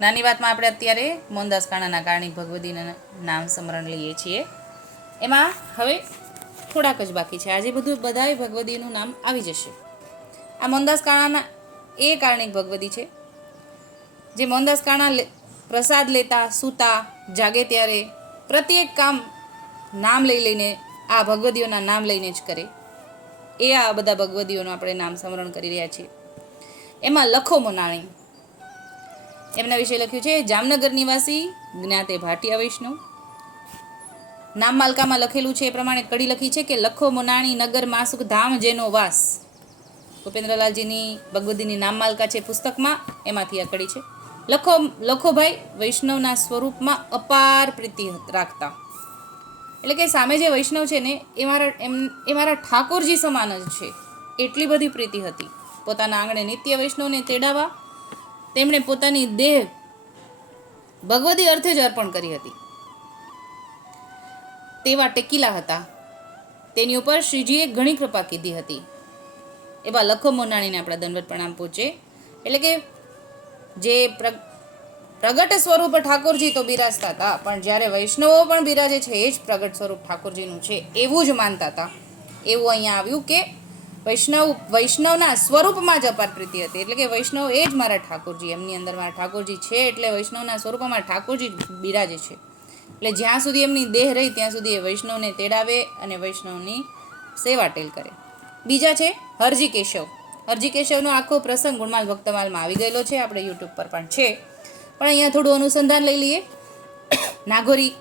નાની વાતમાં આપણે અત્યારે મોહનદાસ કાણાના કારણિક ભગવતીના નામ સ્મરણ લઈએ છીએ. એમાં હવે થોડાક જ બાકી છે. આજે બધું બધાએ ભગવતીનું નામ આવી જશે. આ મોહનદાસ કાણાના એ કારણિક ભગવતી છે. જે મોહનદાસ કાણા પ્રસાદ લેતા, સૂતા, જાગે ત્યારે પ્રત્યેક કામ નામ લઈ લઈને, આ ભગવદીઓના નામ લઈને જ કરે. એ આ બધા ભગવદીઓનું આપણે નામ સ્મરણ કરી રહ્યા છીએ. એમાં લખો મોનાણી એમના વિશે લખ્યું છે, જામનગર નિવાસી જ્ઞાતે ભાટિયા વૈષ્ણવ. નામ માલકામાં લખેલું છે, એ પ્રમાણે કડી લખી છે કે, લખો મોનાણી નગર માસુક ધામ જેનો વાસ. ભૂપેન્દ્રલાલજીની ભગવદીની નામ માલકા છે પુસ્તકમાં, એમાંથી આ કડી છે. લખો લખોભાઈ વૈષ્ણવના સ્વરૂપમાં અપાર પ્રીતિ રાખતા. એટલે કે સામે જે વૈષ્ણવ છે ને, એ મારા, એમ, એ મારા ઠાકોરજી સમાન જ છે. એટલી બધી પ્રીતિ હતી. પોતાના આંગણે નિત્ય વૈષ્ણવને તેડાવા તેમણે પોતાની દેહ ભગવદી અર્થે જ અર્પણ કરી હતી. તેવા ટેકીલા હતા. તેની ઉપર શ્રીજીએ ઘણી કૃપા કીધી હતી. એવા લખો મોનાણીને આપણા દંડવત પ્રણામ પહોંચે એટલે કે જે પ્ર- પ્રગટ સ્વરૂપ ઠાકોરજી તો બિરાજતા હતા, પણ જ્યારે વૈષ્ણવો પણ બિરાજે છે, એ જ પ્રગટ સ્વરૂપ ઠાકોરજીનું છે, એવું જ માનતા હતા. એવું અહીંયા આવ્યું કે વૈષ્ણવ, વૈષ્ણવના સ્વરૂપમાં જ અપાર પ્રીતિ હતી. એટલે કે વૈષ્ણવ એ જ મારા ઠાકોરજી, એમની અંદર મારા ઠાકોરજી છે, એટલે વૈષ્ણવના સ્વરૂપમાં ઠાકોરજી બિરાજે છે. એટલે જ્યાં સુધી એમની દેહ રહી, ત્યાં સુધી એ વૈષ્ણવને તેડાવે અને વૈષ્ણવની સેવા ટેલ કરે. બીજા છે હરજી કેશવ હરજી કેશવનો આખો પ્રસંગ ગુણમાલ ભક્તમાલમાં આવી ગયેલો છે. આપણે યુટ્યુબ પર પણ છે. પણ અહીંયા થોડું અનુસંધાન લઈ લઈએ. નાગોરી,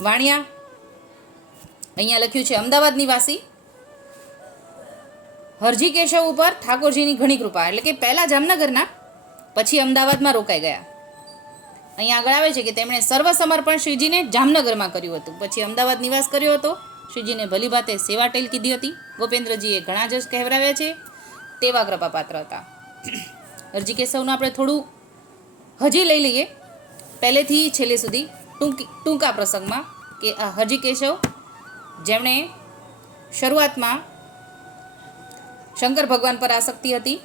વાણિયા. અહીંયા લખ્યું છે, અમદાવાદ નિવાસી. હરજી કેશવ ઉપર ઠાકોરજીની ઘણી કૃપા. એટલે કે પહેલાં જામનગરના, પછી અમદાવાદમાં રોકાઈ ગયા. અહીંયા આગળ આવે છે કે તેમણે સર્વ સમર્પણ શ્રીજીને જામનગરમાં કર્યું હતું. પછી અમદાવાદ નિવાસ કર્યો હતો. શ્રીજીને ભલી ભાતે સેવા ટેલ કીધી હતી. ગોપેન્દ્રજીએ ઘણા જસ કહેવરાવ્યા છે. તેવા કૃપાપાત્ર હતા. હરજી કેશવનું આપણે થોડું હજી લઈ લઈએ. પહેલેથી છેલ્લે સુધી ટૂંકી, ટૂંકા પ્રસંગમાં કે આ હરજી કેશવ જેમણે શરૂઆતમાં શંકર ભગવાન પર આસક્તિ હતી.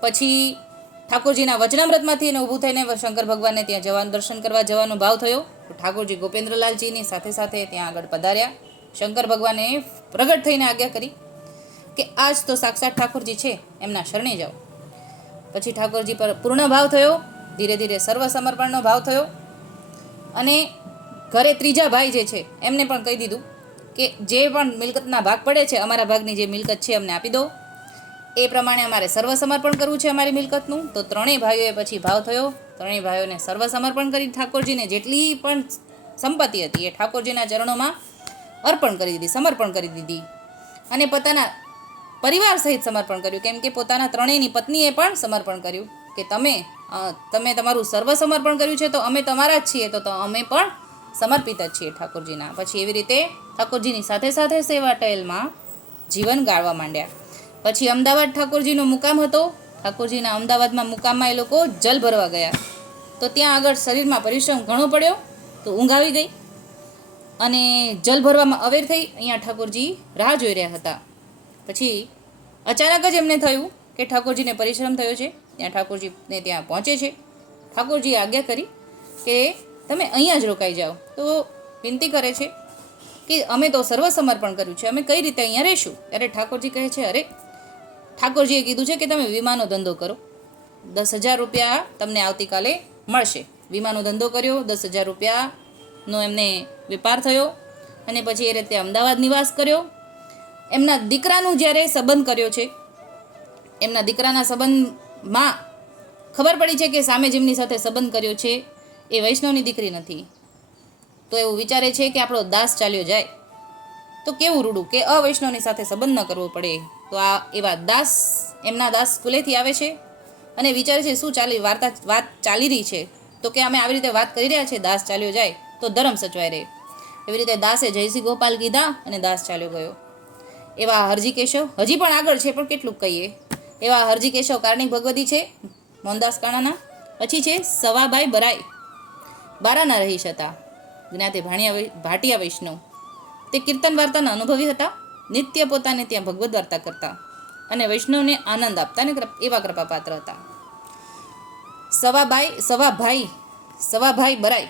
પછી ઠાકોરજીના વચનામૃતમાંથી એને ઊભું થઈને શંકર ભગવાનને ત્યાં જવાનું દર્શન કરવા જવાનો ભાવ થયો. ઠાકોરજી ગોપેન્દ્રલાલજીની સાથે સાથે ત્યાં આગળ પધાર્યા. શંકર ભગવાને પ્રગટ થઈને આજ્ઞા કરી કે આજ તો સાક્ષાત ઠાકોરજી છે, એમના શરણે જાઓ. પછી ઠાકોરજી પર પૂર્ણ ભાવ થયો. ધીરે ધીરે સર્વ સમર્પણનો ભાવ થયો. અને ઘરે ત્રીજા ભાઈ જે છે, એમને પણ કહી દીધું કે જે પણ મિલકતના ભાગ પડે છે, અમારા ભાગની જે મિલકત છે, અમને આપી દો. એ પ્રમાણે અમારે સર્વસમર્પણ કરવું છે અમારી મિલકતનું. તો ત્રણેય ભાઈઓએ પછી ભાવ થયો. ત્રણેય ભાઈઓને સર્વ સમર્પણ કરી ઠાકોરજીને જેટલી પણ સંપત્તિ હતી એ ઠાકોરજીના ચરણોમાં અર્પણ કરી દીધી, સમર્પણ કરી દીધી. અને પોતાના પરિવાર સહિત સમર્પણ કર્યું. કેમ કે પોતાના ત્રણેયની પત્નીએ પણ સમર્પણ કર્યું કે તમે તમે તમારું સર્વસમર્પણ કર્યું છે, તો અમે તમારા જ છીએ તો અમે પણ સમર્પિત જ છીએ ઠાકોરજીના. પછી એવી રીતે ઠાકોરજીની સાથે સાથે સેવા ટેલમાં જીવન ગાળવા માંડ્યા. પછી અમદાવાદ ઠાકોરજીનો મુકામ હતો. ઠાકોરજીના અમદાવાદમાં મુકામમાં એ લોકો જલ ભરવા ગયા. તો ત્યાં આગળ શરીરમાં પરિશ્રમ ઘણો પડ્યો, તો ઊંઘ આવી ગઈ. અને જલ ભરવામાં અવેર થઈ અહીંયા ઠાકોરજી રાહ જોઈ રહ્યા હતા. પછી અચાનક જ એમને થયું કે ઠાકોરજીને પરિશ્રમ થયો છે. ત્યાં ઠાકોરજીને ત્યાં પહોંચે છે. ઠાકોરજીએ આજ્ઞા કરી કે તમે અહીંયા જ રોકાઈ જાઓ. તો વિનંતી કરે છે કે અમે તો સર્વ સમર્પણ કર્યું છે. અમે કઈ રીતે અહીંયા રહીશું? ત્યારે ઠાકોરજી કહે છે, અરે, ઠાકોરજીએ કીધું છે કે તમે વીમાનો ધંધો કરો. દસ હજાર રૂપિયા તમને આવતીકાલે મળશે. વીમાનો ધંધો કર્યો, દસ હજાર રૂપિયાનો એમને વેપાર થયો અને પછી એ રીતે અમદાવાદ નિવાસ કર્યો. એમના દીકરાનું જ્યારે સંબંધ કર્યો છે, એમના દીકરાના સંબંધમાં ખબર પડી છે કે સામે જેમની સાથે સંબંધ કર્યો છે એ વૈષ્ણવની દીકરી નથી. તો એવું વિચારે છે કે આપણો દાસ ચાલ્યો જાય. તો કેવું રૂડું કે અવૈષ્ણવની સાથે સંબંધ ન કરવો પડે? તો આ એવા દાસ, એમના દાસ સ્કૂલેથી આવે છે? અને વિચારે છે શું ચાલી વાર્તા, વાત ચાલી રહી છે? તો કે અમે આવી રીતે વાત કરી રહ્યા છીએ દાસ ચાલ્યો જાય, તો ધર્મ સચવાય રહે. એવી રીતે દાસે જયસિંહ ગોપાલ કીધા અને દાસ ચાલ્યો ગયો. એવા હરજી કેશવ હજી પણ આગળ છે, પણ કેટલું કહીએ. એવા હરજી કેશવ કારણિક ભગવતી છે, મોહનદાસ કાણાના. પછી છે સવાભાઈ બરાઈ. બારાના રહીશ હતા જ્ઞાતે ભાણિયા ભાટિયા વૈષ્ણવ. તે કીર્તન વાર્તાના અનુભવી હતા. નિત્ય પોતાને ત્યાં ભગવદ્ વાર્તા કરતા. અને વૈષ્ણવને આનંદ આપતા ને એવા કૃપાપાત્ર હતા. સવાબાઈ સવાભાઈ સવાભાઈ બરાઈ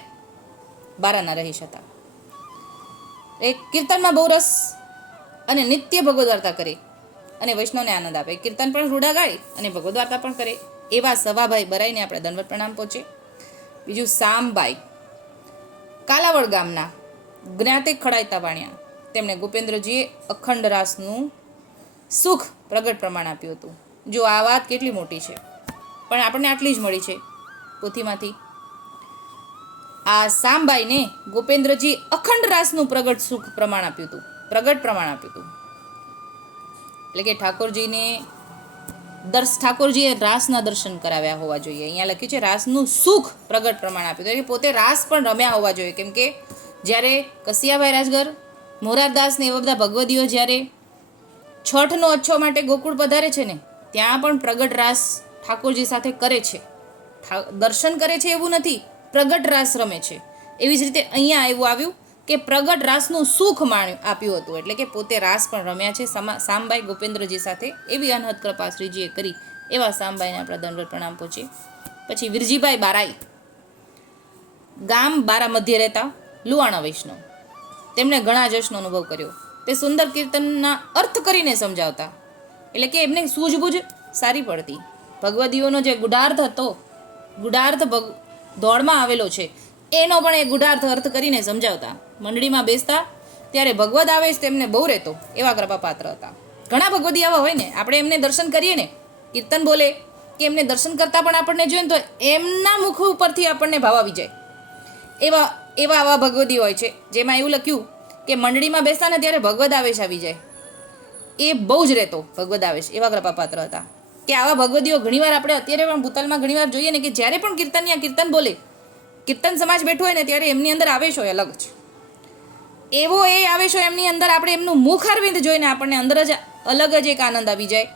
બારાના રહીશ હતા એ કીર્તનમાં બહુ રસ અને નિત્ય ભગવદ વાર્તા કરે અને વૈષ્ણવને આનંદ આપે. કીર્તન પણ રૂડા ગાય અને ભગવદ્ વાર્તા પણ કરે. એવા સવાભાઈ બરાઈને આપણે દંડવત પ્રણામ પહોંચે. બીજું સામબાઈ. કાલાવડ ગામના જ્ઞાતે ખડાયતા વાણ્યા. તેમણે ગોપેન્દ્રજીએ અખંડ રાસનું સુખ પ્રગટ પ્રમાણ આપ્યું હતું. જો આ વાત કેટલી મોટી છે? પણ આપણને આટલી જ મળી છે. પોથીમાંથી, આ સામબાઈને ગોપેન્દ્રજી અખંડ રાસનું પ્રગટ સુખ પ્રમાણ આપ્યું હતું. પ્રગટ પ્રમાણ આપ્યું હતું. એટલે કે ઠાકોરજીને દર્શ ઠાકોરજીએ રાસના દર્શન કરાવ્યા હોવા જોઈએ. અહીંયા લખ્યું છે, રાસનું સુખ પ્રગટ પ્રમાણ આપ્યું. હતું એટલે પોતે રાસ પણ રમ્યા હોવા જોઈએ. કેમ કે જ્યારે કસિયાભાઈ રાજગર, મોરારદાસ ને એવા બધા ભગવદીઓ જ્યારે છઠનો અચ્છો માટે ગોકુળ પધારે છે ને, ત્યાં પણ પ્રગટ રાસ ઠાકોરજી સાથે કરે છે. દર્શન કરે છે એવું નથી, પ્રગટ રાસ રમે છે. એવી જ રીતે અહીંયા એવું આવ્યું કે પ્રગટ રાસનું સુખ માણ્યું, આપ્યું હતું. એટલે કે પોતે રાસ પણ રમ્યા છે. સમા, સામબાઈ ગોપેન્દ્રજી સાથે એવી અનહદ કૃપા શ્રીજીએ કરી. એવા સામબાઈને આપણા દંડવત પ્રણામ પહોંચીએ પછી વિરજીભાઈ બારાઈ, ગામ બારા મધ્ય રહેતા લુવાણા વૈષ્ણવ. તેમણે ઘણા જશનો અનુભવ કર્યો. તે સુંદર કીર્તનના અર્થ કરીને સમજાવતા. એટલે કે એમને સૂઝબૂઝ સારી પડતી. ભગવદીઓનો જે ગુડાર્થ હતો ગુડાર્થ ભગ, દોડમાં આવેલો છે એનો પણ એ ગુડાર્થ અર્થ કરીને સમજાવતા. મંડળીમાં બેસતા, ત્યારે ભગવદ આવેશ તેમને બહુ રહેતો, એવા કૃપાપાત્ર હતા. ઘણા ભગવદી આવા હોય ને, આપણે એમને દર્શન કરીએ ને, કીર્તન બોલે, કે એમને દર્શન કરતાં પણ આપણને જોઈએ ને તો એમના મુખ ઉપરથી આપણને ભાવ આવી જાય. એવા એવા આવા ભગવદી હોય છે, જેમાં એવું લખ્યું કે મંડળીમાં બેસતા ને ત્યારે ભગવદ આવેશ આવી જાય. એ બહુ જ રહેતો, ભગવદ આવેશ એવા કૃપાપાત્ર હતા. કે આવા ભગવદીઓ ઘણીવાર આપણે અત્યારે પણ ભૂતલમાં ઘણીવાર જોઈએ ને કે જ્યારે પણ કીર્તનયા કીર્તન બોલે કીર્તન સમાજ બેઠો હોય ને ત્યારે એમની અંદર આવેશ હોય અલગ જ. એવો એ આવેશ હોય એમની અંદર આપણે એમનું મુખ અરવિંદ જોઈને આપણને અંદર જ અલગ જ એક આનંદ આવી જાય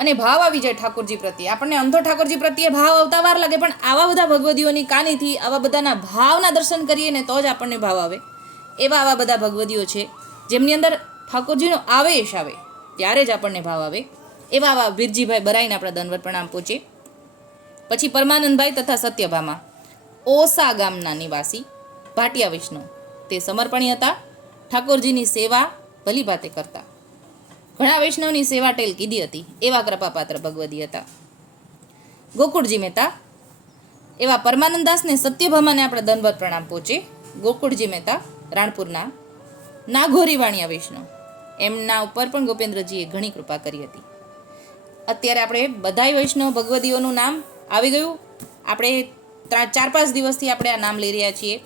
અને ભાવ આવી જાય ઠાકોરજી પ્રત્યે. આપણને અંધો ઠાકોરજી પ્રત્યે ભાવ આવતા વાર લાગે, પણ આવા બધા ભગવદીઓની કાનીથી, આવા બધાના ભાવના દર્શન કરીએ ને તો જ આપણને ભાવ આવે. એવા આવા બધા ભગવદીઓ છે, જેમની અંદર ઠાકોરજીનો આવેશ આવે, ત્યારે જ આપણને ભાવ આવે. એવા આવા વીરજીભાઈ બરાઈને આપણા દનવર પ્રણામ પહોંચે પછી પરમાનંદભાઈ તથા સત્યભામા. ઓસા ગામના નિવાસી ભાટિયા વિષ્ણુ. તે સમર્પણી હતા, ઠાકોરજીની સેવા ભલીભાતે કરતા. ઘણા વૈષ્ણવની સેવા ટેલ કીધી હતી, એવા કૃપાપાત્ર ભગવદી હતા. ગોકુળજી મહેતા, એવા પરમાનંદાસને સત્યભામાને આપણે દનવત પ્રણામ પહોંચે. ગોકુળજી મહેતા, રાણપુરના નાઘોરી વાણિયા વૈષ્ણવ એમના ઉપર પણ ગોપેન્દ્રજીએ ઘણી કૃપા કરી હતી. અત્યારે આપણે બધાય વૈષ્ણવ ભગવદીઓનું નામ આવી ગયું. આપણે ચાર, પાંચ દિવસથી આપણે આ નામ લઈ રહ્યા છીએ.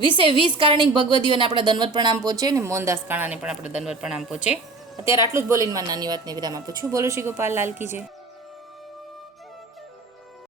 વીસે વીસ કારણિક ભગવદીઓને આપણે દનવત પ્રણામ પહોંચે ને મોહનદાસ કાણાને પણ આપણે દનવત પ્રણામ પહોંચે. અત્યારે આટલું જ બોલીને મારી નાની વાતને વિરામ આપું છું. બોલો શ્રી ગોપાલ, લાલ કી જય.